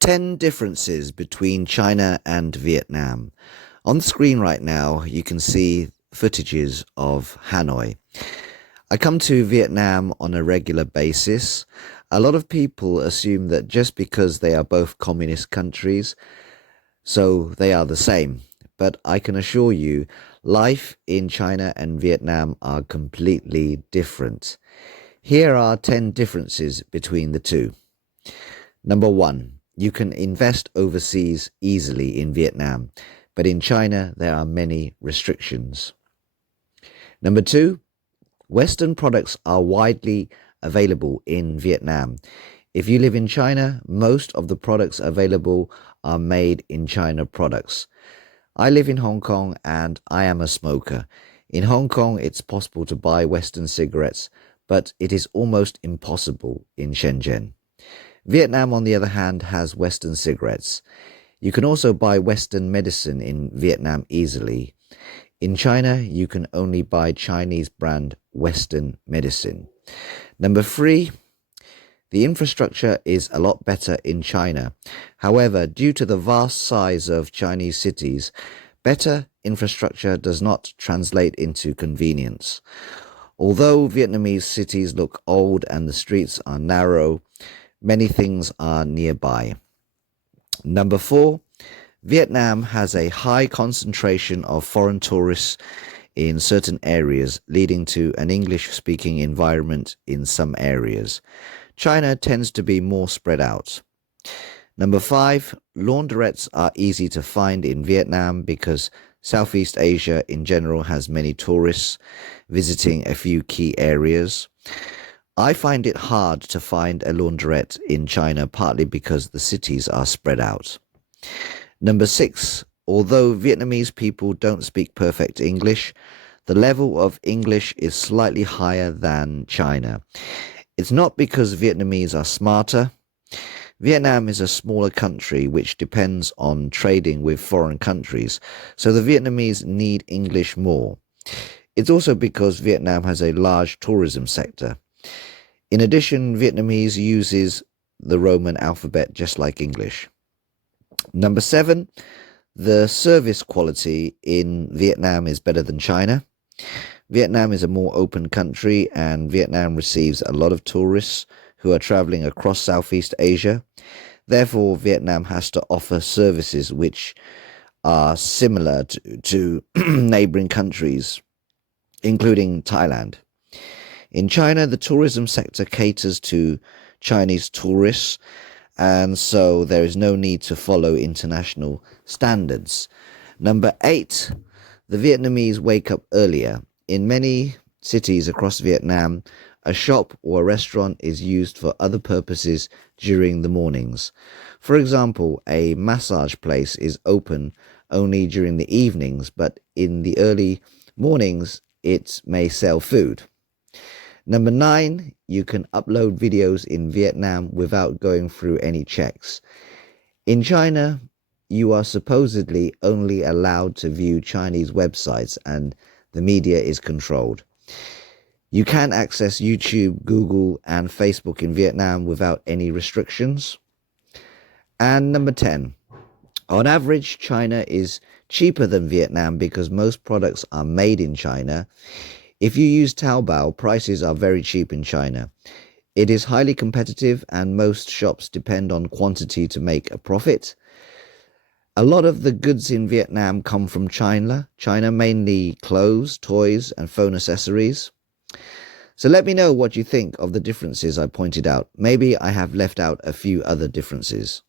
10 differences between China and Vietnam. On the screen right now, you can see footages of Hanoi. I come to Vietnam on a regular basis. A lot of people assume that just because they are both communist countries, so they are the same. But I can assure you, life in China and Vietnam are completely different. Here are 10 differences between the two. Number 1. You can invest overseas easily in Vietnam, but in China there are many restrictions. Number 2. Western products are widely available in Vietnam. If you live in China, most of the products available are made in China products. I live in Hong Kong and I am a smoker. In Hong Kong, it's possible to buy Western cigarettes, but it is almost impossible in Shenzhen. Vietnam, on the other hand, has Western cigarettes. You can also buy Western medicine in Vietnam easily. In China, you can only buy Chinese brand Western medicine. Number 3, the infrastructure is a lot better in China. However, due to the vast size of Chinese cities, better infrastructure does not translate into convenience. Although Vietnamese cities look old and the streets are narrow, many things are nearby. Number 4, Vietnam has a high concentration of foreign tourists in certain areas, leading to an English-speaking environment in some areas. China tends to be more spread out. Number 5, laundrettes are easy to find in Vietnam because Southeast Asia in general has many tourists visiting a few key areas. I find it hard to find a laundrette in China, partly because the cities are spread out. Number 6, although Vietnamese people don't speak perfect English, the level of English is slightly higher than China. It's not because Vietnamese are smarter. Vietnam is a smaller country which depends on trading with foreign countries, so the Vietnamese need English more. It's also because Vietnam has a large tourism sector. In addition, Vietnamese uses the Roman alphabet just like English. Number 7, the service quality in Vietnam is better than China. Vietnam is a more open country and Vietnam receives a lot of tourists who are traveling across Southeast Asia. Therefore, Vietnam has to offer services which are similar to neighboring countries, including Thailand. In China, the tourism sector caters to Chinese tourists, and so there is no need to follow international standards. Number 8, the Vietnamese wake up earlier. In many cities across Vietnam, a shop or a restaurant is used for other purposes during the mornings. For example, a massage place is open only during the evenings, but in the early mornings, it may sell food. Number 9, you can upload videos in Vietnam without going through any checks. In China, you are supposedly only allowed to view Chinese websites and the media is controlled. You can access YouTube, Google, and Facebook in Vietnam without any restrictions. And number 10, on average, China is cheaper than Vietnam because most products are made in China. If you use Taobao, prices are very cheap in China. It is highly competitive and most shops depend on quantity to make a profit. A lot of the goods in Vietnam come from China, mainly clothes, toys, and phone accessories. So let me know what you think of the differences I pointed out. Maybe I have left out a few other differences.